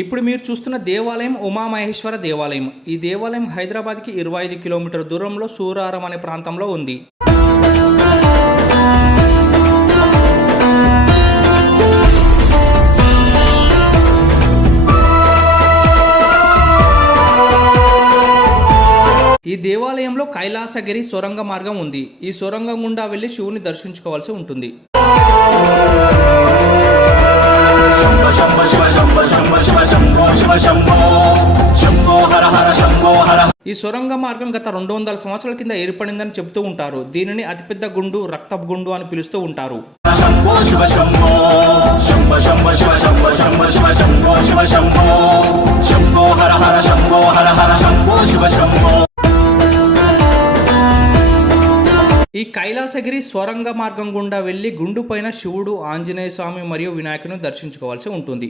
ఇప్పుడు మీరు చూస్తున్న దేవాలయం ఉమామహేశ్వర దేవాలయం. ఈ దేవాలయం హైదరాబాద్కి 25 కిలోమీటర్ల దూరంలో సూరారం అనే ప్రాంతంలో ఉంది. ఈ దేవాలయంలో కైలాసగిరి సొరంగ మార్గం ఉంది. ఈ సొరంగం గుండా వెళ్లి శివుని దర్శించుకోవాల్సి ఉంటుంది. ఈ సొరంగ మార్గం గత 200 సంవత్సరాల కింద ఏర్పడిందని చెబుతూ ఉంటారు. దీనిని అతిపెద్ద గుండు, రక్తపు గుండు అని పిలుస్తూ ఉంటారు. ఈ కైలాసగిరి స్వరంగ మార్గం గుండా వెళ్లి గుండు పైన శివుడు, ఆంజనేయ స్వామి మరియు వినాయకుని దర్శించుకోవాల్సి ఉంటుంది.